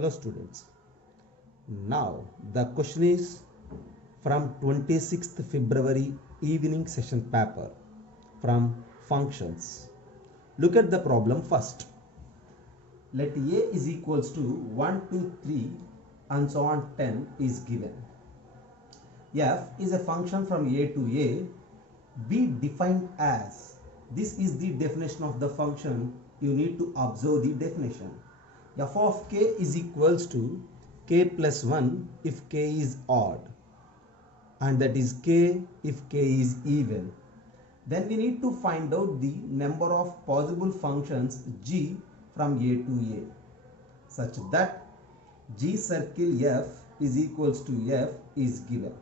Hello students. Now the question is from 26th February evening session paper from functions. Look at the problem first. Let a is equals to 1, 2, 3 and so on 10 is given. F is a function from a to a. Be defined as. This is the definition of the function. You need to observe the definition. F of k is equals to k plus 1 if k is odd, and that is k if k is even. Then we need to find out the number of possible functions g from a to a, such that g circle f is equals to f is given.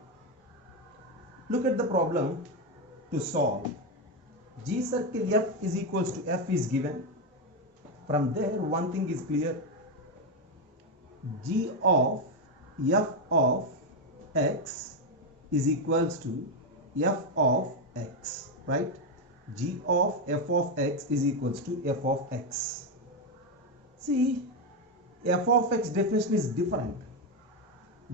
Look at the problem to solve. G circle f is equals to f is given. From there one thing is clear. G of f of x is equals to f of x, right? G of f of x is equals to f of x. See, f of x definition is different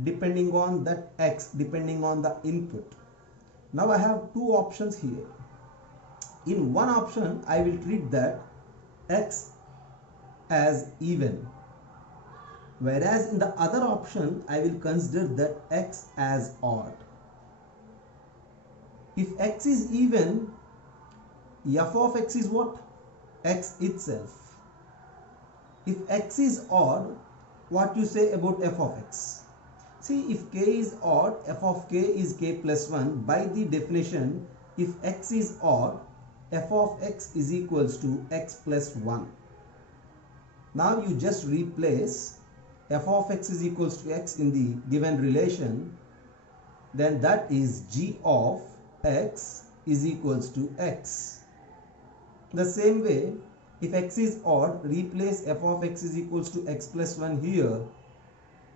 depending on that x, depending on the input. Now I have two options here. In one option I will treat that x as even, whereas in the other option I will consider that x as odd. If x is even, f of x is what? X itself. If x is odd, what you say about f of x? See, if k is odd, f of k is k plus 1. By the definition, if x is odd, f of x is equals to x plus 1. Now you just replace f of x is equals to x in the given relation, then that is g of x is equals to x. The same way, if x is odd, replace f of x is equals to x plus 1 here,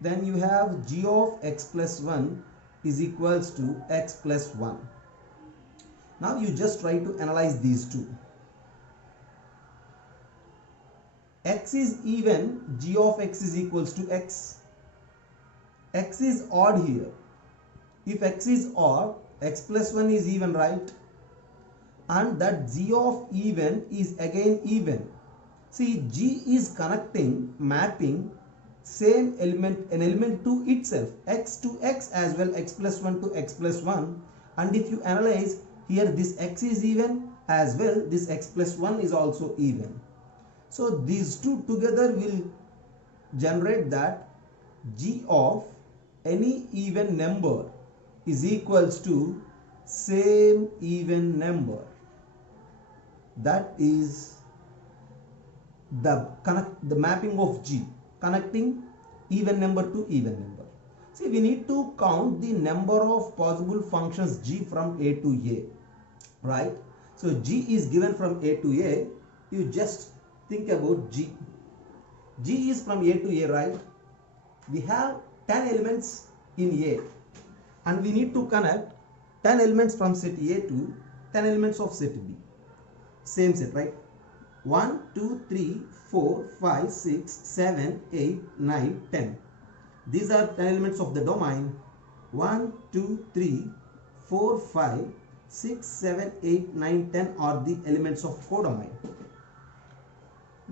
then you have g of x plus 1 is equals to x plus 1. Now you just try to analyze these two. X is even, g of x is equals to x. X is odd here. If x is odd, x plus 1 is even, right? And that g of even is again even. See, g is connecting, mapping same element, an element to itself, x to x as well, x plus 1 to x plus 1. And if you analyze here, this x is even as well, this x plus 1 is also even. So these two together will generate that g of any even number is equals to same even number. That is the mapping of g, connecting even number to even number. See, we need to count the number of possible functions g from a to a, right? So g is given from a to a. You just think about g. G is from a to a, right? We have 10 elements in a, and we need to connect 10 elements from set A to 10 elements of set B. Same set, right? 1, 2, 3, 4, 5, 6, 7, 8, 9, 10. These are 10 elements of the domain. 1, 2, 3, 4, 5, 6, 7, 8, 9, 10 are the elements of codomain.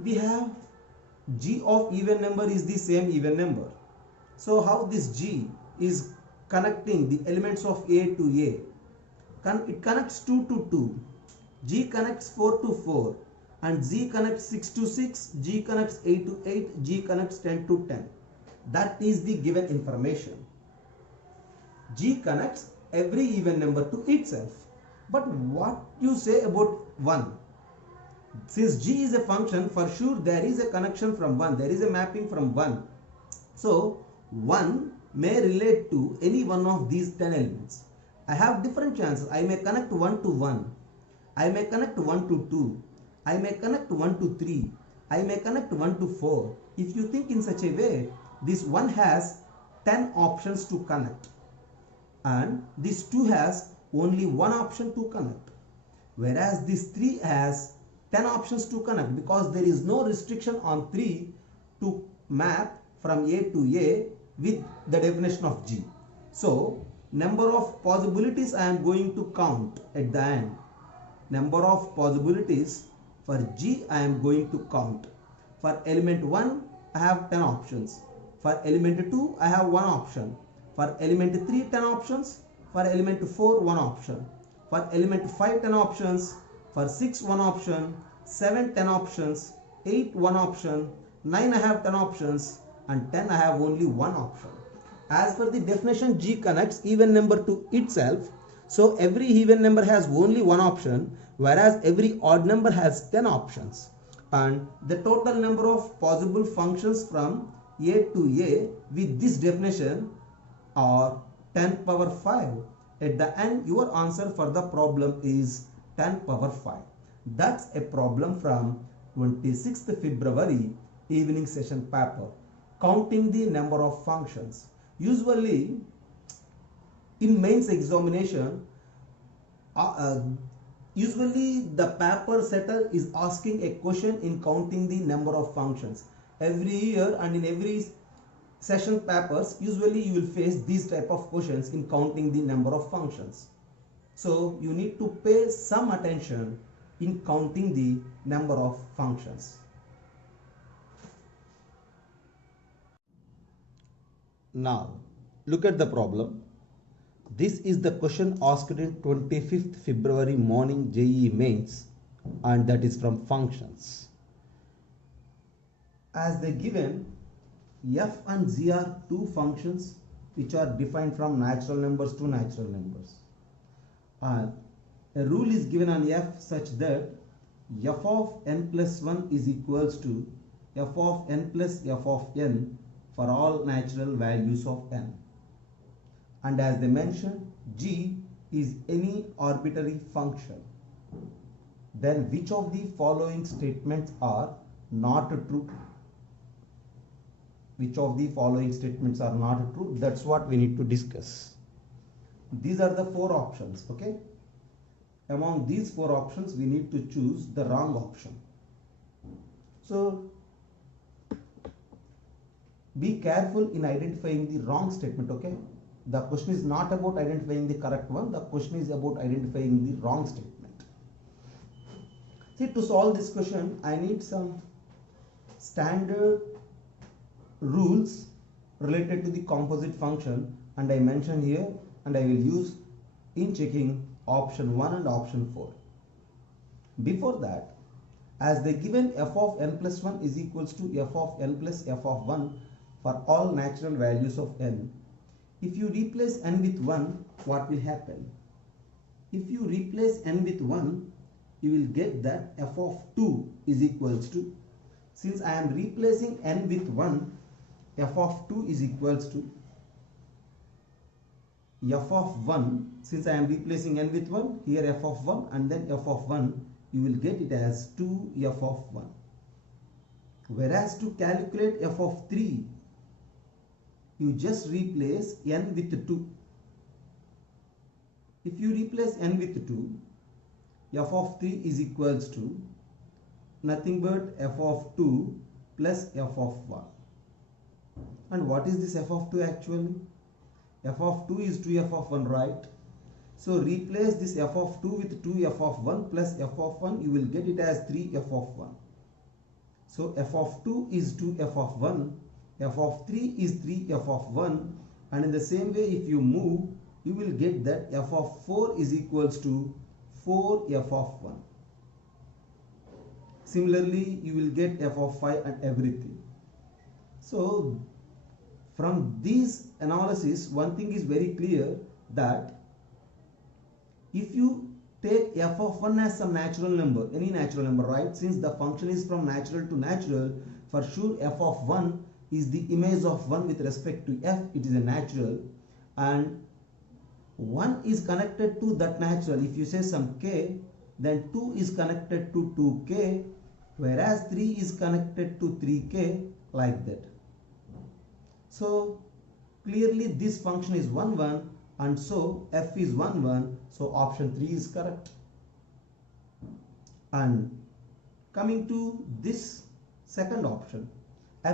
We have g of even number is the same even number. So how this g is connecting the elements of a to a? It connects 2 to 2. G connects 4 to 4. And G connects 6 to 6. G connects 8 to 8. G connects 10 to 10. That is the given information. G connects every even number to itself. But what you say about 1? Since g is a function, for sure there is a connection from 1. There is a mapping from 1. So 1 may relate to any one of these 10 elements. I have different chances. I may connect 1 to 1. I may connect 1 to 2. I may connect 1 to 3. I may connect 1 to 4. If you think in such a way, this 1 has 10 options to connect. And this 2 has only one option to connect. Whereas this 3 has 10 options to connect, because there is no restriction on 3 to map from A to A with the definition of G. So number of possibilities I am going to count at the end. Number of possibilities for G I am going to count. For element 1 I have 10 options. For element 2 I have 1 option. For element 3 10 options. For element 4 1 option. For element 5 10 options. For 6 1 option. 7 10 options. 8 1 option. 9 I have 10 options, and 10 I have only 1 option. As per the definition, G connects even number to itself. So every even number has only 1 option, whereas every odd number has 10 options. And the total number of possible functions from A to A with this definition are 10 power 5. At the end, your answer for the problem is 10 power 5. That's a problem from 26th February evening session paper, counting the number of functions. Usually in mains examination, usually the paper setter is asking a question in counting the number of functions. Every year and in every session papers, usually you will face these type of questions in counting the number of functions. So you need to pay some attention in counting the number of functions. Now look at the problem. This is the question asked in 25th February morning JEE mains, and that is from functions. As they given, f and g are two functions which are defined from natural numbers to natural numbers. A rule is given on f such that f of n plus 1 is equals to f of n plus f of n for all natural values of n. And as they mentioned, g is any arbitrary function. Then which of the following statements are not true? Which of the following statements are not true? That's what we need to discuss. These are the 4 options, okay? Among these 4 options, we need to choose the wrong option. So be careful in identifying the wrong statement, okay? The question is not about identifying the correct one. The question is about identifying the wrong statement. See, to solve this question, I need some standard rules related to the composite function, and I mention here, and I will use in checking option 1 and option 4. Before that, as the given f of n plus 1 is equals to f of n plus f of 1 for all natural values of n, if you replace n with 1, what will happen? If you replace n with 1, you will get that f of 2 is equals to, since I am replacing n with 1, f of 2 is equals to f of 1, since I am replacing n with 1, here f of 1 and then f of 1, you will get it as 2 f of 1. Whereas to calculate f of 3, you just replace n with 2. If you replace n with 2, f of 3 is equals to nothing but f of 2 plus f of 1. And what is this f of 2 actually? F of 2 is 2f of 1, right? So replace this f of 2 with 2f of 1 plus f of 1, you will get it as 3f of 1. So f of 2 is 2f of 1, f of 3 is 3f of 1, and in the same way if you move, you will get that f of 4 is equals to 4f of 1. Similarly, you will get f of 5 and everything. So from this analysis, one thing is very clear, that if you take f of 1 as some natural number, any natural number, right? Since the function is from natural to natural, for sure f of 1 is the image of 1 with respect to f. It is a natural, and 1 is connected to that natural. If you say some k, then 2 is connected to 2k, whereas 3 is connected to 3k, like that. So clearly this function is 1 1, and so f is 1 1, so option 3 is correct. And coming to this second option,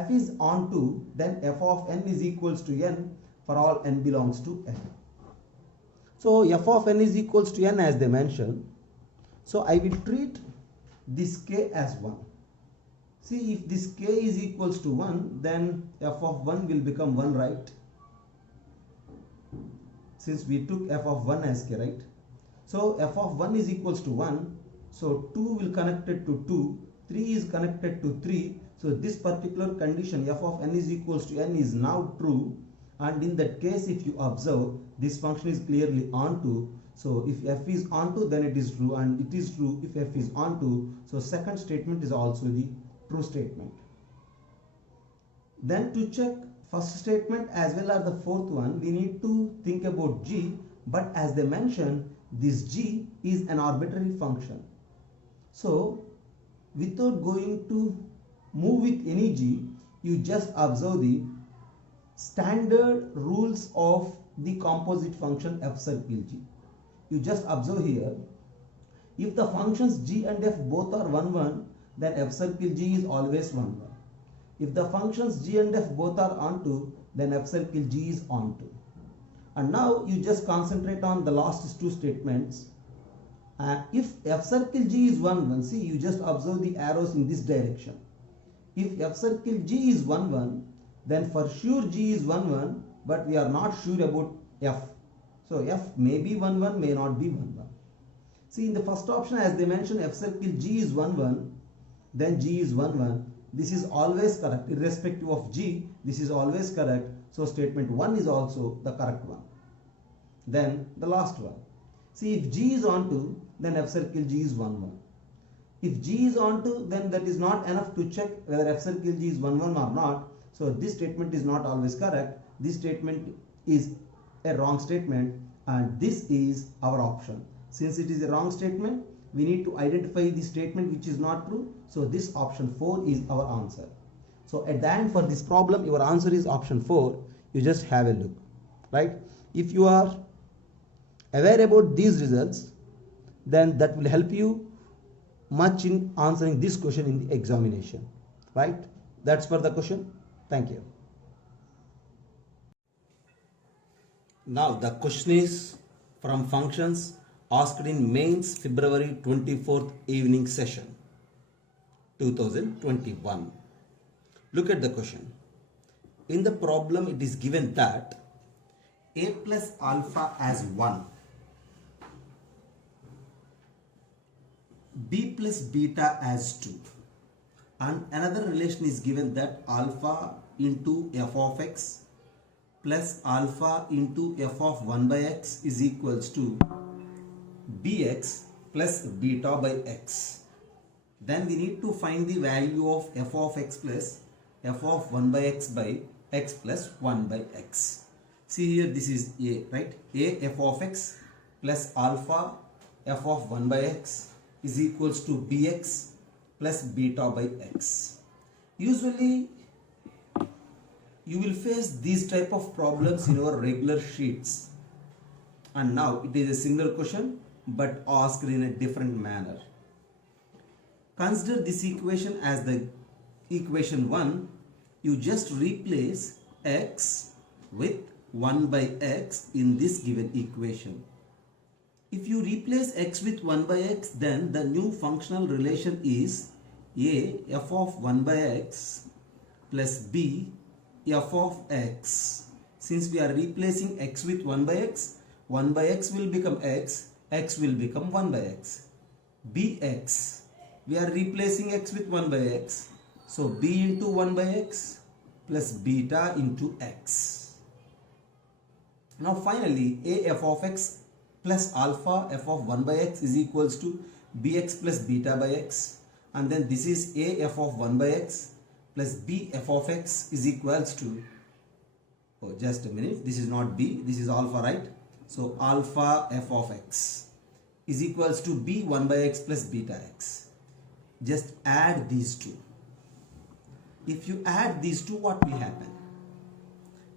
f is onto, then f of n is equals to n for all n belongs to n. So f of n is equals to n as they mentioned. So I will treat this k as 1. See, if this k is equals to 1, then f of 1 will become 1, right? Since we took f of 1 as k, right? So f of 1 is equals to 1. So 2 will connected to 2, 3 is connected to 3. So this particular condition f of n is equals to n is now true. And in that case, if you observe, this function is clearly onto. So if f is onto, then it is true, and it is true if f is onto. So second statement is also the true statement. Then to check first statement as well as the fourth one, we need to think about g, but as they mentioned, this g is an arbitrary function. So without going to move with any g, you just observe the standard rules of the composite function f circle g. You just observe here, if the functions g and f both are 1 1, then f circle g is always 1 1. If the functions g and f both are onto, then f circle g is onto. And now you just concentrate on the last two statements. If f circle g is 1 1, see, you just observe the arrows in this direction. If f circle g is 1 1, then for sure g is 1 1, but we are not sure about f. So f may be 1 1, may not be 1 1. See, in the first option, as they mentioned, f circle g is 1 1, then g is 1 1. This is always correct, irrespective of g, this is always correct. So statement 1 is also the correct one. Then the last one. See, if g is onto, then f circle g is 1 1. If g is onto, then that is not enough to check whether f circle g is 1 1 or not. So this statement is not always correct. This statement is a wrong statement, and this is our option. Since it is a wrong statement, we need to identify the statement which is not true. So this option 4 is our answer. So at the end for this problem, your answer is option 4. You just have a look, right? If you are aware about these results, then that will help you much in answering this question in the examination, right? That's for the question. Thank you. Now the question is from functions asked in mains February 24th evening session 2021. Look at the question. In the problem, it is given that a plus alpha as 1, b plus beta as 2, and another relation is given that alpha into f of x plus alpha into f of 1 by x is equals to bx plus beta by x. Then we need to find the value of f of x plus f of 1 by x by x plus 1 by x. See here, this is a, right? A f of x plus alpha f of 1 by x is equals to bx plus beta by x. Usually you will face these type of problems in your regular sheets, and now it is a similar question but asked in a different manner. Consider this equation as the equation 1. You just replace x with 1 by x in this given equation. If you replace x with 1 by x, then the new functional relation is a f of 1 by x plus b f of x. Since we are replacing x with 1 by x will become x will become 1 by x. bx, we are replacing x with 1 by x, so b into 1 by x plus beta into x. Now finally, a f of x plus alpha f of 1 by x is equals to bx plus beta by x, and then this is a f of 1 by x plus b f of x is equals to, oh just a minute, this is not b, this is alpha, right? So alpha f of x is equals to b 1 by x plus beta x. Just add these two. If you add these two, what will happen?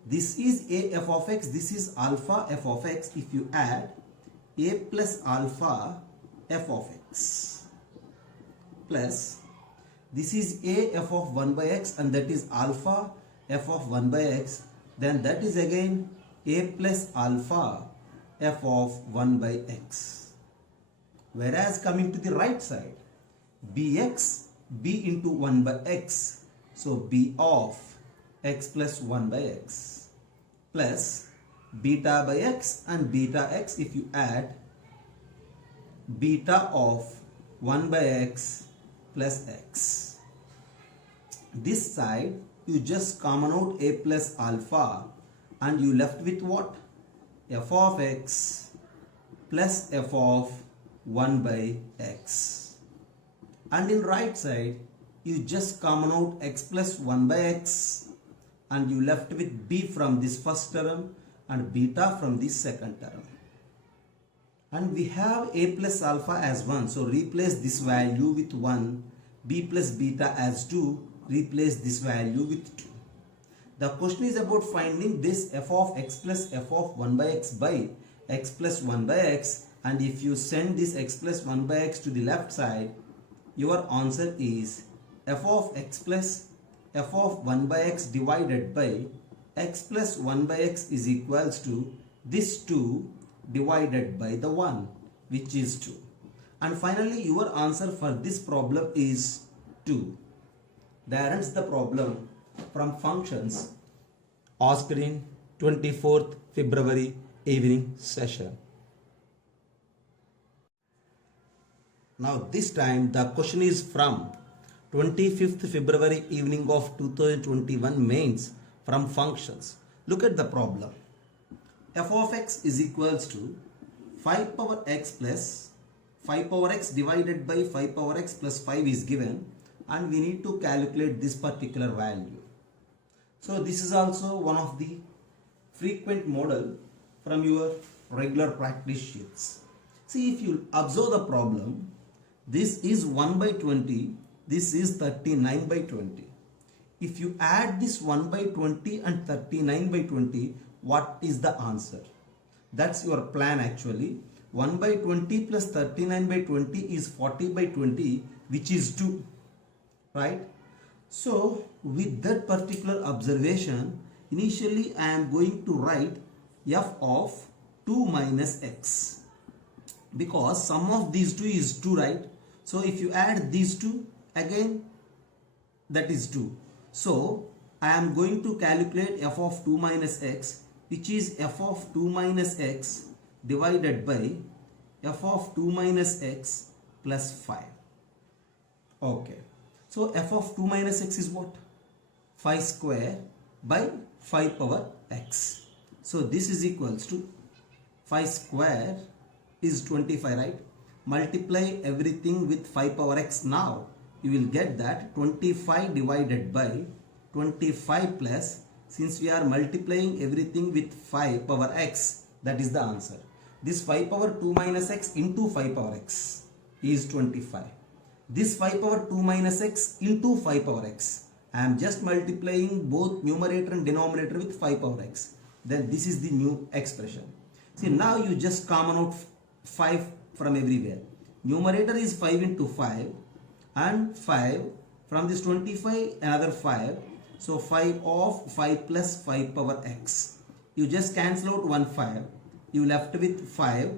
This is a f of x, this is alpha f of x. If you add a plus alpha f of x plus this is a f of 1 by x and that is alpha f of 1 by x, then that is again a plus alpha f of 1 by x. Whereas coming to the right side, bx, b into 1 by x, so b of x plus 1 by x plus beta by x and beta x, if you add beta of 1 by x plus x. This side you just common out a plus alpha and you left with what? F of x plus f of 1 by x. And in right side you just common out x plus 1 by x and you left with b from this first term and beta from this second term. And we have a plus alpha as 1, so replace this value with 1, b plus beta as 2, replace this value with 2. The question is about finding this f of x plus f of 1 by x by x plus 1 by x, and if you send this x plus 1 by x to the left side, your answer is f of x plus f of 1 by x divided by x plus 1 by x is equals to this 2 divided by the 1, which is 2. And finally your answer for this problem is 2. There ends the problem from functions asked in 24th February evening session. Now this time the question is from 25th February evening of 2021 mains from functions. Look at the problem. F of x is equals to 5 power x plus 5 power x divided by 5 power x plus 5 is given, and we need to calculate this particular value. So this is also one of the frequent model from your regular practice sheets. See, if you observe the problem, this is 1 by 20, this is 39 by 20. If you add this 1 by 20 and 39 by 20, what is the answer? That's your plan actually. 1 by 20 plus 39 by 20 is 40 by 20, which is 2, right? So with that particular observation, initially I am going to write f of 2 minus x, because sum of these two is 2, right? So if you add these two, again that is 2. So I am going to calculate f of 2 minus x, which is f of 2 minus x divided by f of 2 minus x plus 5. Okay. So f of 2 minus x is what? 5 square by 5 power x. So this is equals to 5 square is 25, right? Multiply everything with 5 power x. Now you will get that 25 divided by 25 plus, since we are multiplying everything with 5 power x, that is the answer. This 5 power 2 minus x into 5 power x is 25. This 5 power 2 minus x into 5 power x, I am just multiplying both numerator and denominator with 5 power x. Then this is the new expression. See, now you just common out 5 from everywhere. Numerator is 5 into 5 and 5 from this 25 another 5. So 5 of 5 plus 5 power x. You just cancel out 1 5. You left with 5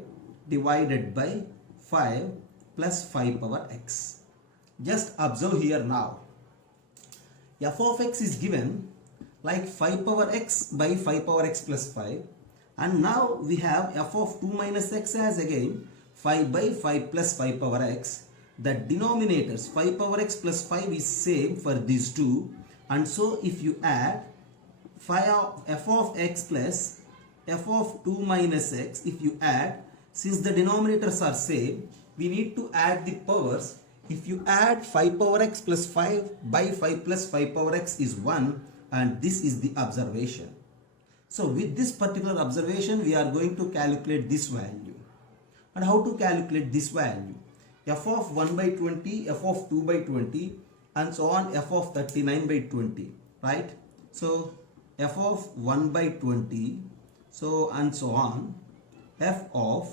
divided by 5 plus 5 power x. Just observe here now. F of x is given like 5 power x by 5 power x plus 5. And now we have f of 2 minus x as again 5 by 5 plus 5 power x. The denominators 5 power x plus 5 is same for these two. And so if you add f of x plus f of 2 minus x, if you add, since the denominators are same, we need to add the powers. If you add 5 power x plus 5 by 5 plus 5 power x is 1, and this is the observation. So with this particular observation, we are going to calculate this value. And how to calculate this value? F of 1 by 20, f of 2 by 20, and so on, f of 39 by 20, right? So f of 1 by 20, so and so on, f of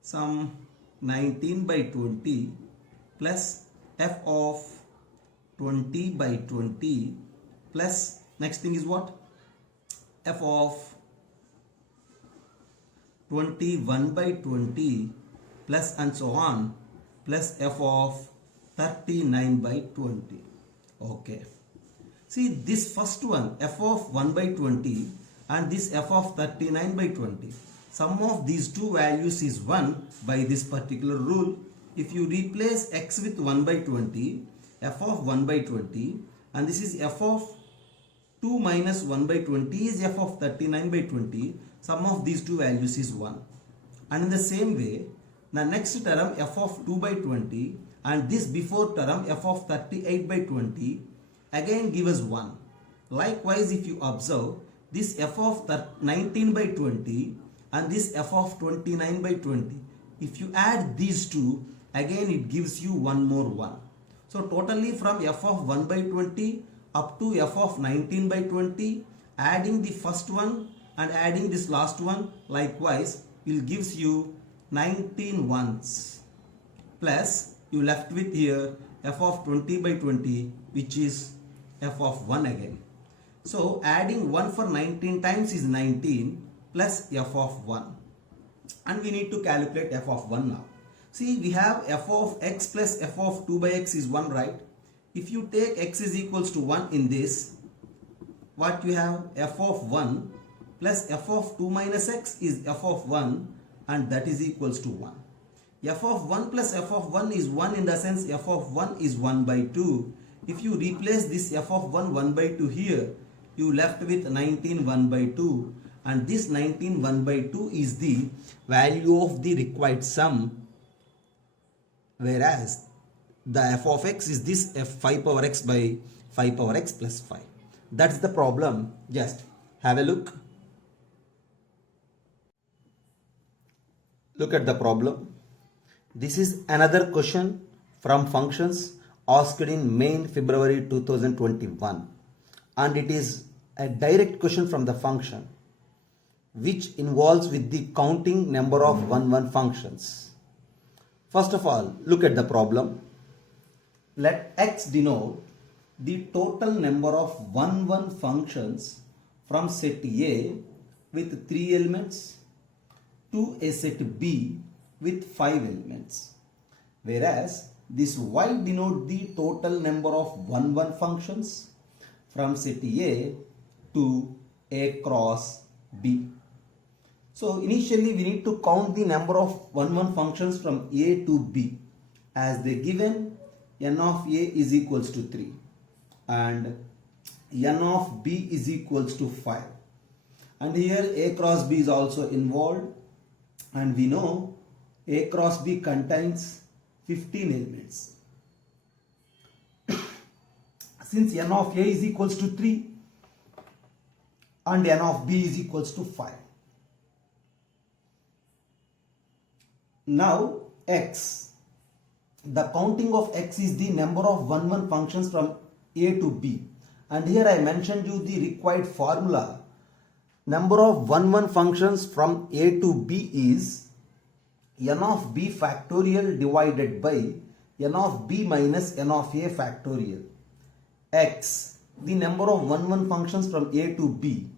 some 19 by 20 plus f of 20 by 20 plus next thing is what? F of 21 by 20 plus and so on plus f of 39 by 20. Okay. See this first one f of 1 by 20 and this f of 39 by 20. Sum of these two values is 1 by this particular rule. If you replace x with 1 by 20, f of 1 by 20 and this is f of 2 minus 1 by 20 is f of 39 by 20. Sum of these two values is 1. And in the same way, the next term f of 2 by 20 and this before term f of 38 by 20 again give us 1. Likewise, if you observe this f of 19 by 20 and this f of 29 by 20, if you add these two, again it gives you one more 1. So totally from f of 1 by 20 up to f of 19 by 20, adding the first one and adding this last one likewise will gives you 19 ones plus you left with here f of 20 by 20 which is f of 1 again. So adding 1 for 19 times is 19 plus f of 1 and we need to calculate f of 1 now. See, we have f of x plus f of 2 by x is 1, right? If you take x is equals to 1 in this, what you have? F of 1 plus f of 2 minus x is f of 1 and that is equals to 1. F of 1 plus f of 1 is 1 in the sense f of 1 is 1 by 2. If you replace this f of 1 by 2 here, you left with 19 1 by 2 and this 19 1 by 2 is the value of the required sum, whereas the f of x is this f 5 power x by 5 power x plus 5. That's the problem. Just have a look. Look at the problem. This is another question from functions asked in May February 2021 and it is a direct question from the function which involves with the counting number of 1 functions. First of all, look at the problem. Let x denote the total number of 1 functions from set A with 3 elements to a set B with 5 elements, whereas this y denote the total number of 1 functions from set A to A cross B. So initially we need to count the number of 1 functions from A to B as they given n of A is equals to 3 and n of B is equals to 5 and here A cross B is also involved and we know A cross B contains 15 elements. Since n of A is equals to 3 and n of B is equals to 5. Now x, the counting of x is the number of 1 functions from A to B and here I mentioned you the required formula. Number of 1 functions from A to B is n of B factorial divided by n of B minus n of A factorial. X, the number of 1 functions from A to B.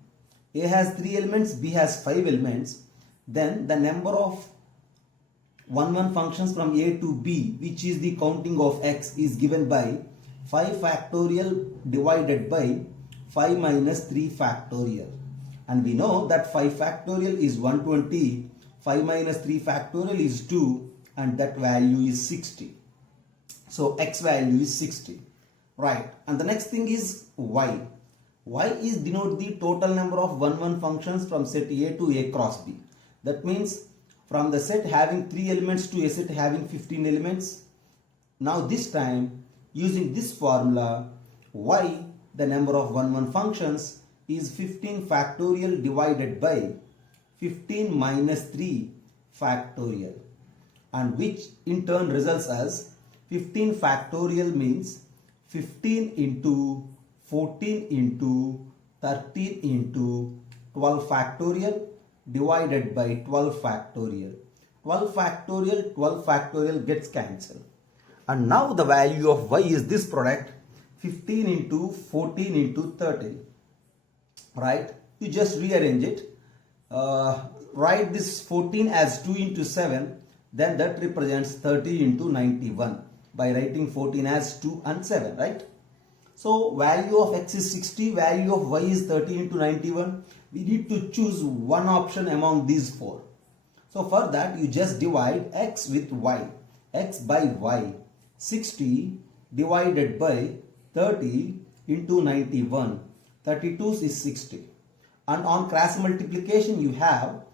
A has 3 elements, B has 5 elements. Then the number of 1 functions from A to B, which is the counting of x, is given by 5 factorial divided by 5 minus 3 factorial. And we know that 5 factorial is 120, 5 minus 3 factorial is 2 and that value is 60. So x value is 60. Right. And the next thing is y. Y is denote the total number of 1 functions from set A to A cross B. That means from the set having 3 elements to a set having 15 elements. Now this time using this formula, y, the number of 1 functions, is 15 factorial divided by 15 minus 3 factorial, and which in turn results as 15 factorial means 15 into 14 into 13 into 12 factorial divided by 12 factorial. 12 factorial gets cancelled. And now the value of y is this product, 15 into 14 into 30, right? You just rearrange it. Write this 14 as 2 into 7, then that represents 30 into 91 by writing 14 as 2 and 7, right? So value of x is 60, value of y is 30 into 91. We need to choose one option among these four. So for that you just divide x with y, x by y. 60 divided by 30 into 91, 32 is 60. And on cross multiplication you have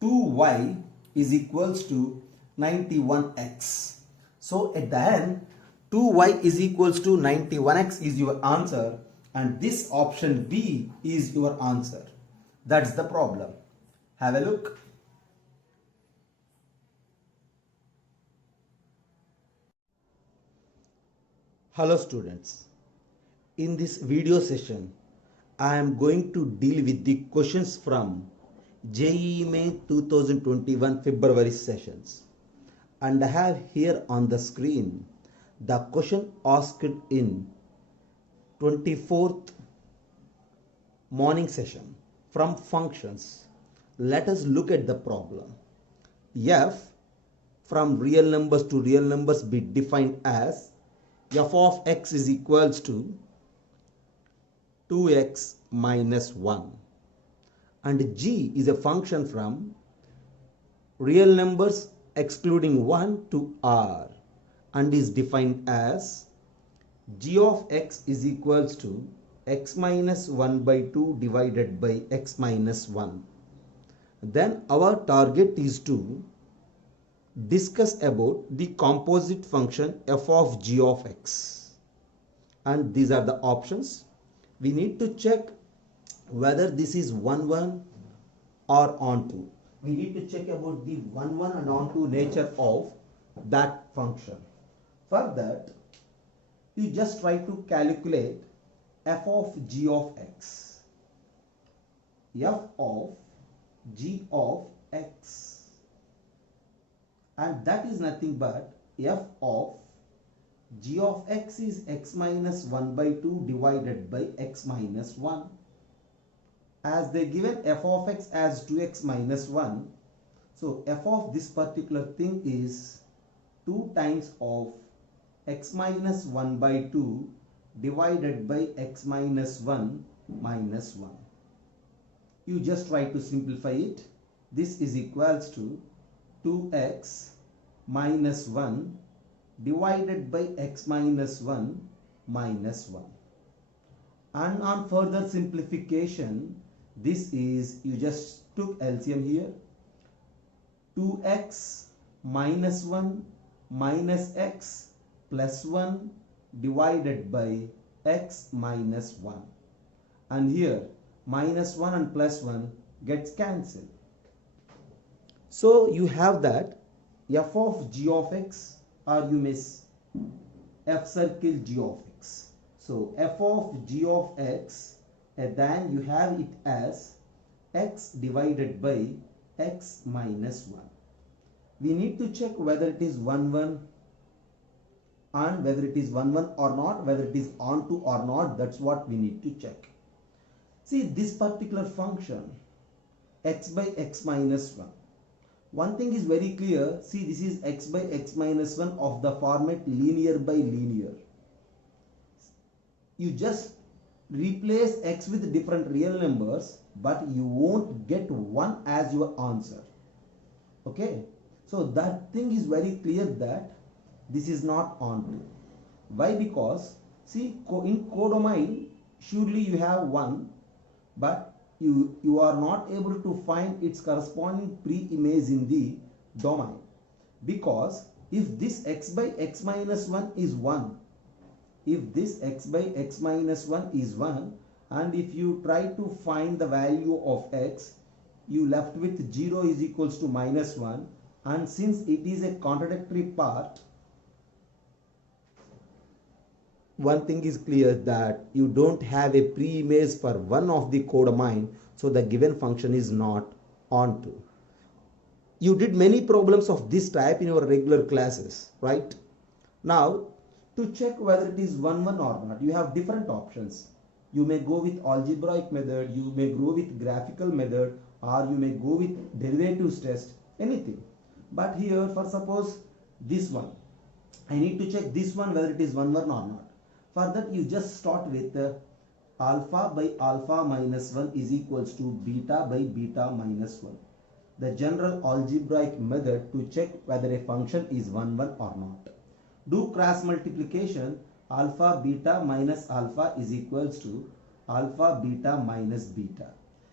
2y is equals to 91x. So at the end 2y is equals to 91x is your answer, and this option B is your answer. That's the problem. Have a look. Hello students. In this video session, I am going to deal with the questions from JEE Main 2021 February sessions. And I have here on the screen the question asked in 24th morning session from functions. Let us look at the problem. F from real numbers to real numbers be defined as f of x is equals to 2x minus 1, and g is a function from real numbers excluding 1 to r and is defined as g of x is equals to x minus 1 by 2 divided by x minus 1. Then our target is to discuss about the composite function f of g of x, and these are the options. We need to check whether this is 1 1 or onto. We need to check about the 1 1 and onto nature of that function. For that, you just try to calculate f of g of x. F of g of x, and that is nothing but f of g of x is x minus 1 by 2 divided by x minus 1. As they given f of x as 2x minus 1, so f of this particular thing is 2 times of x minus 1 by 2 divided by x minus 1 minus 1. You just try to simplify it. This is equals to 2x minus 1 divided by x minus 1 minus 1. And on further simplification, this is, you just took LCM here, 2x minus 1 minus x plus 1 divided by x minus 1, and here minus 1 and plus 1 gets cancelled. So you have that f of g of x, or you miss f circle g of x. So f of g of x, and then you have it as x divided by x minus 1. We need to check whether it is 1 1 and whether it is 1 1 or not, whether it is onto or not. That's what we need to check. See this particular function x by x minus 1. One thing is very clear. See, this is x by x minus 1 of the format linear by linear. You just replace x with different real numbers, but you won't get 1 as your answer. Okay, so that thing is very clear that this is not onto. Why? Because see, in codomain surely you have 1, but you are not able to find its corresponding pre-image in the domain, because if this x by x minus 1 is 1, if this x by x minus 1 is 1, and if you try to find the value of x, you left with 0 is equals to minus 1, and since it is a contradictory part, one thing is clear that you don't have a pre-image for one of the codomain, so the given function is not onto. You did many problems of this type in your regular classes, right? Now To check whether it is 1 1 or not, you have different options. You may go with algebraic method, you may go with graphical method, or you may go with derivatives test, anything. But here, for suppose this one, I need to check this one whether it is 1 1 or not. For that, you just start with alpha by alpha minus 1 is equals to beta by beta minus 1. The general algebraic method to check whether a function is 1 1 or not. Do cross multiplication. Alpha beta minus alpha is equals to alpha beta minus beta.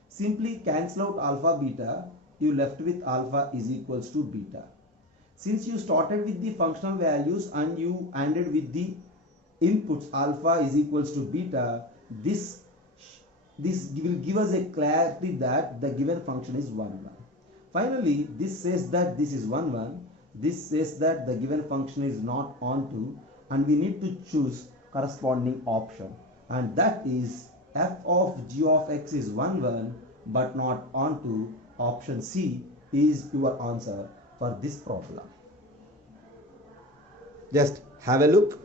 Simply cancel out alpha beta, you left with alpha is equals to beta. Since you started with the functional values and you ended with the inputs alpha is equals to beta, this will give us a clarity that the given function is 1 1. Finally, this says that this is 1 1. This says that the given function is not onto, and we need to choose corresponding option, and that is f of g of x is 1 1 but not onto. Option C is your answer for this problem. Just have a look.